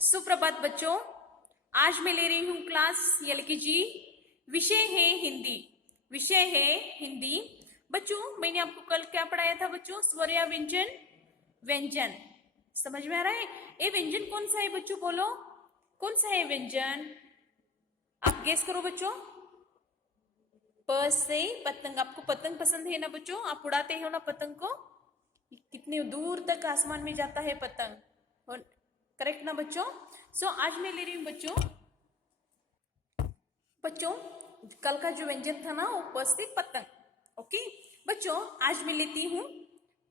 सुप्रभात बच्चों। आज मैं ले रही हूँ क्लास एलकेजी। विषय है हिंदी। विषय है हिंदी। बच्चों, मैंने आपको कल क्या पढ़ाया था बच्चों? स्वर या व्यंजन? व्यंजन समझ में आ रहा है? ये व्यंजन कौन सा है बच्चों? बोलो, कौन सा है व्यंजन? आप गेस करो बच्चों। प से पतंग। आपको पतंग पसंद है ना बच्चों? आप उड़ाते हो ना पतंग को? कितने दूर तक आसमान में जाता है पतंग। करेक्ट ना बच्चों? आज मैं ले रही हूँ बच्चों कल का जो व्यंजन था ना वो प से पतंग। ओके बच्चों, आज मैं लेती हूँ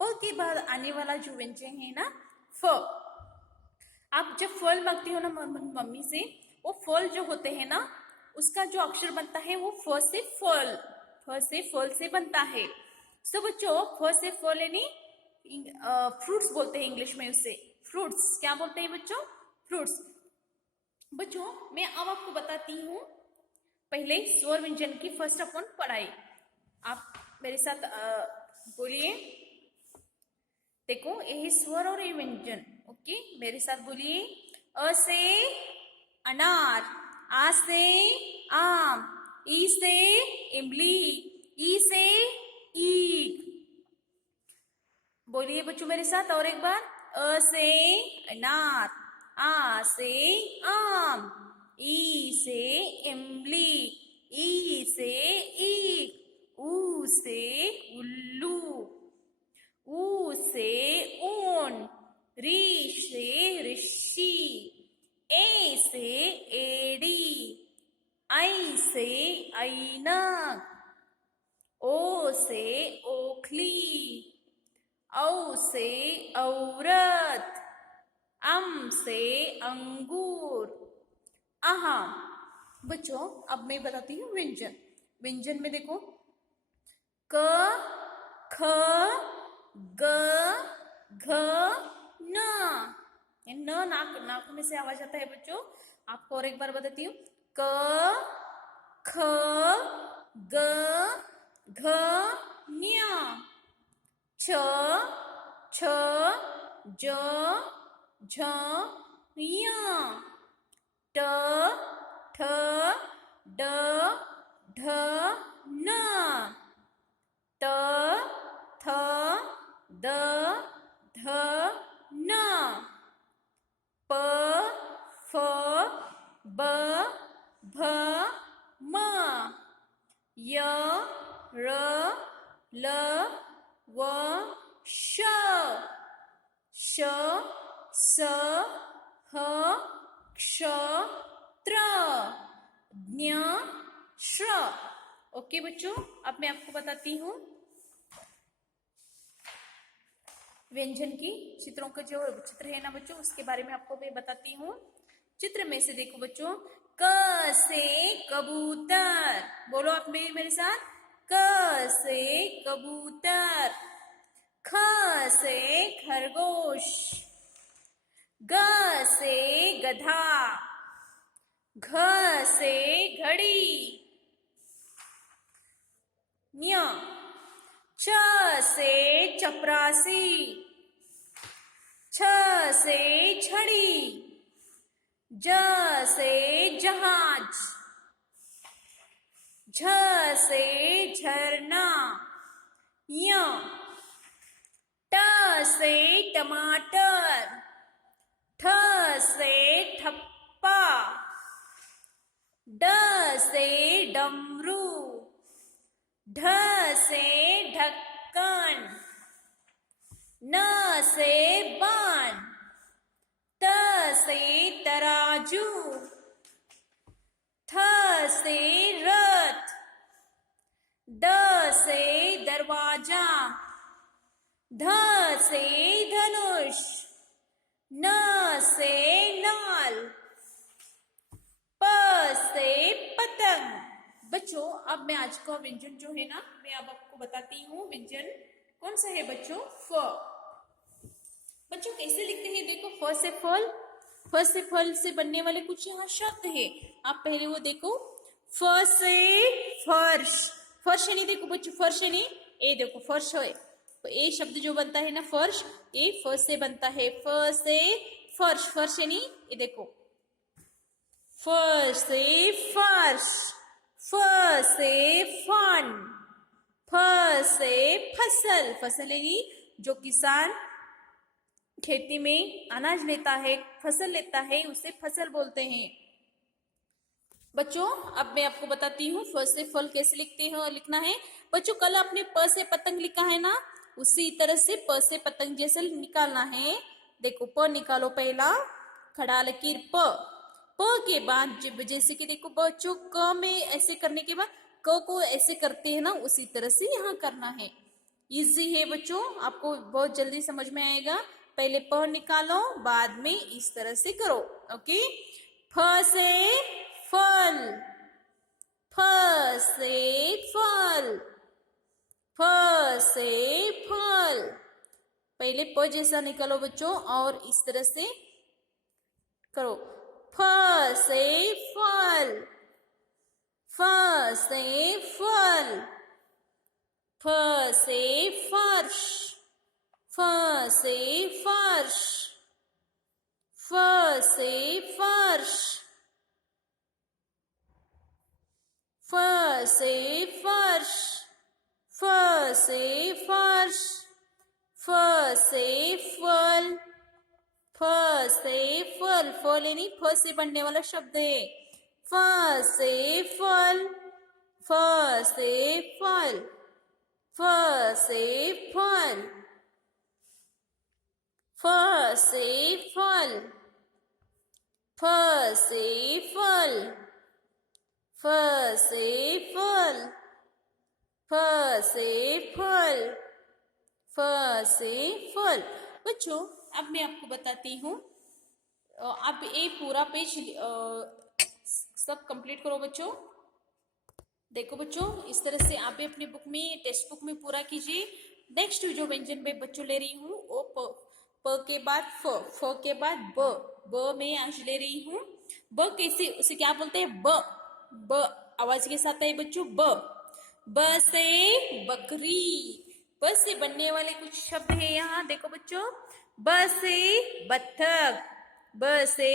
प के बाद आने वाला जो व्यंजन है ना फ। आप जब फल मांगती हो ना मम्मी से, वो फल जो होते हैं ना उसका जो अक्षर बनता है वो फ से फल, फ से फल से बनता है। बच्चों, फ से फल यानी फ्रूट्स बोलते हैं इंग्लिश में उसे। फ्रूट्स क्या बोलते हैं बच्चों? फ्रूट्स। बच्चों, मैं अब आपको बताती हूँ पहले स्वर व्यंजन की फर्स्ट अपन पढ़ाई। आप मेरे साथ बोलिए। देखो, ये स्वर और ये व्यंजन। ओके, मेरे साथ बोलिए। अ से अनार, आ से आम, ई से इमली, ई से ईख। बोलिए बच्चों मेरे साथ और एक बार। अ से अनार, आ से आम, ई से इमली, ई से ईख, ऊ से उल्लू, ऊ से ऊन, री से ऋषि, ए से एड़ी, आई से ऐनक, ओ से ओखली, औ से औरत, अम से अंगूर, आहा। बच्चों, अब मैं बताती हूँ व्यंजन। व्यंजन में देखो, क ख ग घ न। नाक में से आवाज आता है बच्चों। आपको और एक बार बताती हूँ। क ख ग घ न्य, छ छ ज झ य, ट ठ ड ढ न, त थ द ध न, प फ ब भ म, य र ल व श, श स ह क्ष त्र, ज्ञ श्र। ओके बच्चों, अब मैं आपको बताती हूँ व्यंजन की चित्रों का जो चित्र है ना बच्चों, उसके बारे में आपको मैं बताती हूँ। चित्र में से देखो बच्चों, क से कबूतर। बोलो आप मेरे साथ। क से कबूतर, ख से खरगोश, ग से गधा, घ से घड़ी, न्य, च से चपरासी, छ से छड़ी, ज से जहाज, झ से झरना, य, ट से टमाटर, ठ से ठप्पा, ड से डमरू, ढ से ढक्कन, न से बाण, त से तराजू, थ से रथ, द से दरवाजा, ध से धनुष, न से नाल, प से पतंग। बच्चों, अब मैं आज का व्यंजन जो है ना, मैं अब आपको बताती हूँ व्यंजन कौन सा है बच्चों? फ। बच्चों कैसे लिखते हैं? देखो, फ से फल, फ से फल से बनने वाले कुछ यहाँ शब्द है। आप पहले वो देखो। फ से फर्श, फर्श है नहीं। देखो बच्चों, फर्श है नहीं, ये देखो फर्श है। तो ये शब्द जो बनता है ना फर्श, ये फ से बनता है। फ से फर्श, फर्श यानी ये देखो, फ से फर्श, फ से फन, फ से फसल, फसल यानी जो किसान खेती में अनाज लेता है, फसल लेता है, उसे फसल बोलते हैं। बच्चों अब मैं आपको बताती हूँ फ से फल कैसे लिखते हैं, लिखना है। बच्चों कल आपने प से पतंग लिखा है ना, उसी तरह से प से पतंग जैसे निकालना है। देखो प निकालो, पहला खड़ा लकीर प, प के बाद जब जैसे कि देखो बच्चों क में ऐसे करने के बाद क को ऐसे करते हैं ना, उसी तरह से यहाँ करना है। इजी है बच्चों, आपको बहुत जल्दी समझ में आएगा। पहले प निकालो, बाद में इस तरह से करो। ओके, फ से फल, फ से फल, फ से फल। पहले प जैसा निकालो बच्चों और इस तरह से करो। फ से फल, फ से फल, फ से फर्श, फ से फर्श, फ से फर्श, फ से फर्श, फ से फर्श, फ से फल, फ से फल, फल यानी फ से बनने वाला शब्द है। फ से फल, फ से फल, फ से फल, फ से फल, फ से फल, फ से फल, फ से फल, फ से फल। बच्चों अब मैं आपको बताती हूँ, आप ये पूरा पेज सब कंप्लीट करो बच्चों। देखो बच्चों इस तरह से आप भी अपनी बुक में, टेक्स्ट बुक में पूरा कीजिए। नेक्स्ट जो व्यंजन मैं बच्चों ले रही हूँ वो प के बाद फ, फ के बाद ब मैं आज ले रही हूँ। ब कैसे, उसे क्या बोलते हैं, ब आवाज के साथ है बच्चों, ब से बकरी। ब से बनने वाले कुछ शब्द है यहाँ, देखो बच्चों, ब से बत्तख, ब से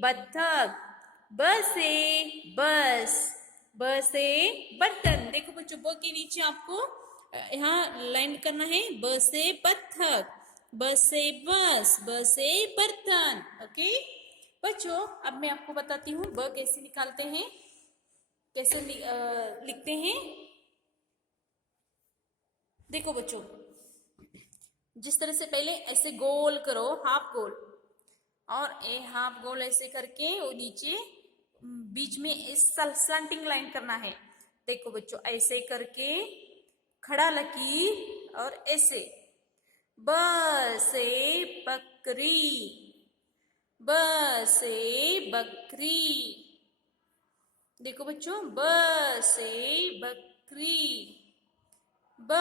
बत्तख, ब से बस, ब से बर्तन। देखो बच्चों ब के नीचे आपको यहाँ लाइन करना है, ब से बत्तख, ब से बस, ब से बर्तन। ओके बच्चों अब मैं आपको बताती हूँ ब कैसे निकालते हैं, कैसे लिखते हैं। देखो बच्चों जिस तरह से पहले ऐसे गोल करो, हाफ गोल, और ए हाफ गोल ऐसे करके वो नीचे बीच में इस स्लैंटिंग लाइन करना है। देखो बच्चों ऐसे करके खड़ा लकीर और ऐसे, ब से बकरी, ब से बकरी। देखो बच्चों ब से बकरी, ब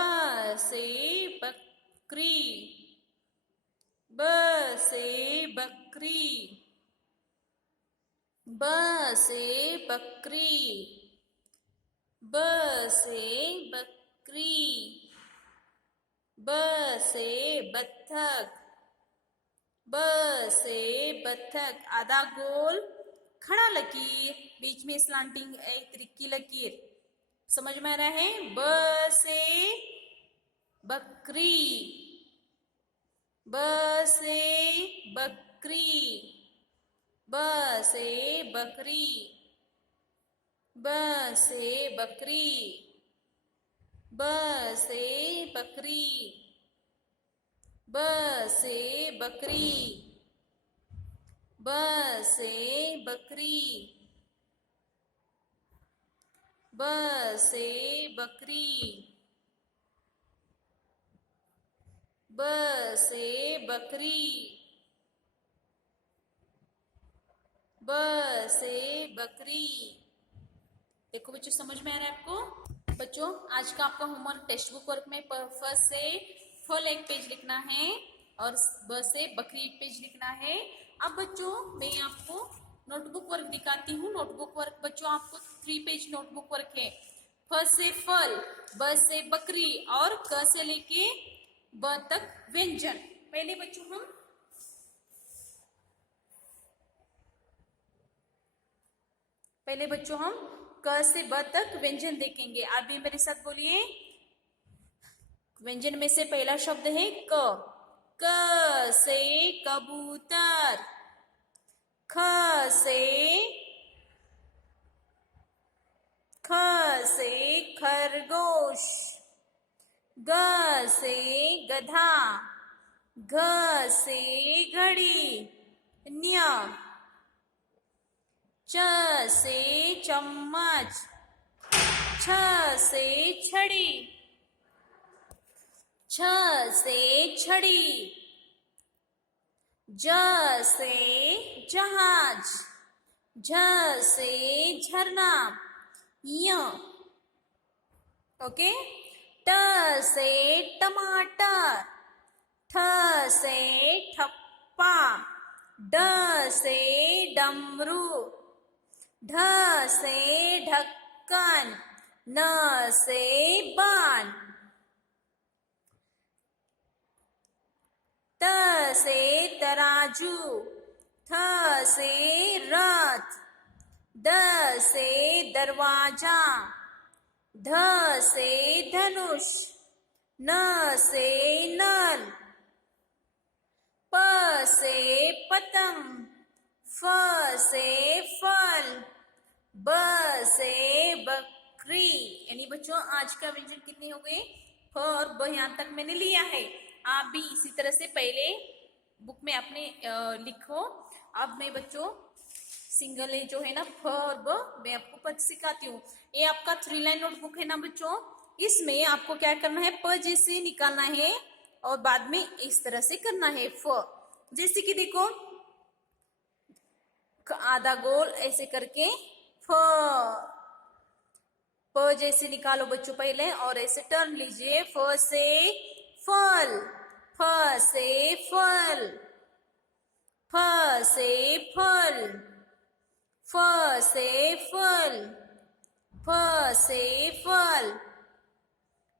से बकरी, ब से बकरी, ब से बकरी, ब से बकरी, ब से बत्तख, ब से बत्तख। आधा गोल खड़ा लकीर, बीच में स्लांटिंग एक त्रिक्की लकीर, समझ में आ रहा है। ब से बकरी, ब से बकरी, ब से बकरी, ब से बकरी, ब से बकरी, ब से बकरी, ब से बकरी, ब से बकरी, ब से बकरी, ब से बकरी। देखो बच्चों समझ में आ रहा है आपको। बच्चों आज का आपका होमवर्क टेक्स्ट बुक वर्क में फ से फल एक पेज लिखना है और ब से बकरी एक पेज लिखना है। अब बच्चों मैं आपको नोटबुक वर्क दिखाती हूँ। नोटबुक वर्क बच्चों आपको 3 पेज नोटबुक वर्क है। फ से फल, ब से बकरी और क से लेके ब तक व्यंजन। पहले बच्चों हम पहले बच्चों हम क से ब तक व्यंजन देखेंगे। आप भी मेरे साथ बोलिए। व्यंजन में से पहला शब्द है क से कबूतर, ख से खरगोश, ग से गधा, घ से घड़ी, न्य, च से चम्मच, छ से छड़ी, छ से छड़ी, ज से जहाज, झ से झरना, य, ओके। ट से टमाटर, ठ से ठप्पा, ड से डमरू, ढ से ढक्कन, न से बाण, त से तराजू, थ से रथ, द से दरवाजा, ध से धनुष, न से नल, प से पतंग, फ से फल, ब से बकरी। यानी बच्चों आज का व्यंजन कितने हो गए? फ और ब यहाँ तक मैंने लिया है। आप भी इसी तरह से पहले बुक में अपने लिखो। अब मैं बच्चों सिंगल जो है ना फ और ब मैं आपको पद सिखाती हूँ। ये आपका 3 लाइन नोटबुक है ना बच्चों, इसमें आपको क्या करना है, प जैसे निकालना है और बाद में इस तरह से करना है फ। जैसे कि देखो आधा गोल ऐसे करके फ, प जैसे निकालो बच्चों पहले और ऐसे टर्न लीजिए। फ से फल, फ से फल, फ से फल, फ से फल, फ से फल।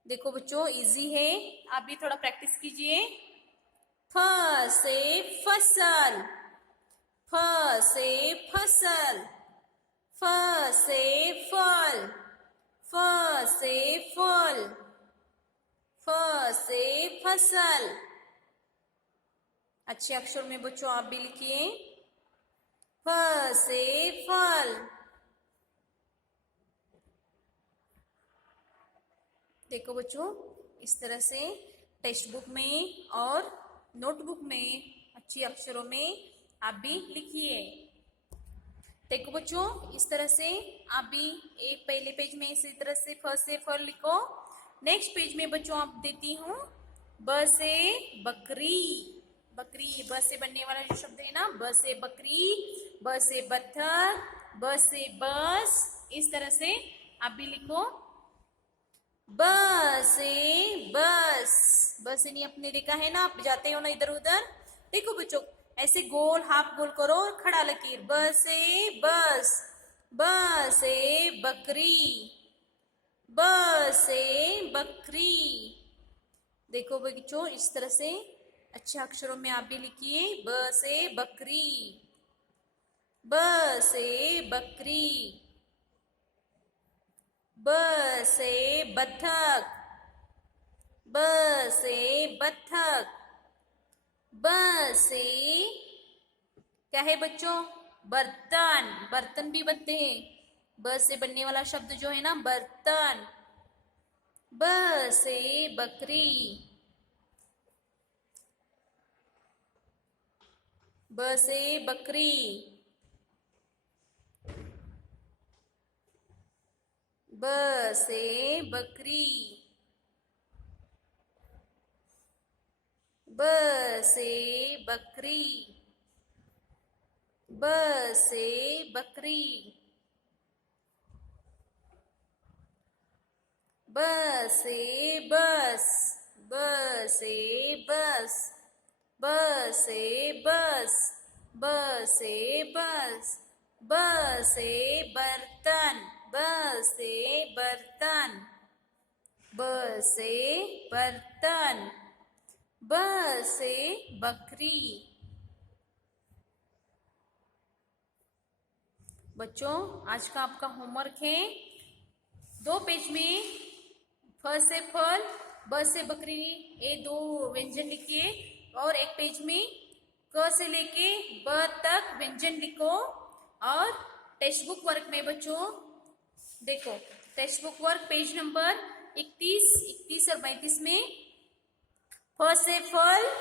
देखो बच्चों इजी है, आप भी थोड़ा प्रैक्टिस कीजिए। फ से फसल, फ से फसल, फ से फल, फ से फल, फ से फसल। अच्छे अक्षर में बच्चों आप भी लिखिए। फ से फल। देखो बच्चों इस तरह से टेक्स्ट बुक में और नोटबुक में अच्छे अक्षरों में आप भी लिखिए। देखो बच्चों इस तरह से आप भी एक पहले पेज में इसी तरह से फ से फल लिखो। नेक्स्ट पेज में बच्चों आप देती हूँ ब से बकरी, बकरी ब से बनने वाला जो शब्द है ना, ब से बकरी, ब से बत्तख, ब से बस। इस तरह से आप भी लिखो। ब से बस, बस नहीं अपने देखा है ना, आप जाते हो ना इधर उधर, देखो बच्चों ऐसे गोल हाफ गोल करो और खड़ा लकीर। ब से बस, ब से बकरी, ब से बकरी। देखो बच्चों इस तरह से अच्छे अक्षरों में आप भी लिखिए। ब से बकरी, ब से बकरी, ब से बत्तख, ब से बत्तख, ब से क्या है बच्चों, बर्तन, बर्तन भी बनते हैं। ब से बनने वाला शब्द जो है ना बर्तन। ब से बकरी, ब से बकरी, ब से बकरी, ब से बकरी, ब से बकरी, ब से बस, ब से बस, ब से बस, ब से बस, ब से बर्तन, ब से बर्तन, ब से बर्तन, ब से बकरी। बच्चों आज का आपका होमवर्क है 2 पेज में फ से फल, ब से बकरी, ये 2 व्यंजन लिखिए और एक पेज में क से लेके ब तक व्यंजन लिखो। और टेक्स्ट बुक वर्क में बच्चों देखो, text book work page number 31 और 32 में फ से फल,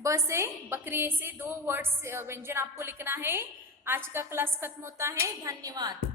ब से बकरी, ऐसे 2 वर्ड्स व्यंजन आपको लिखना है। आज का क्लास खत्म होता है। धन्यवाद।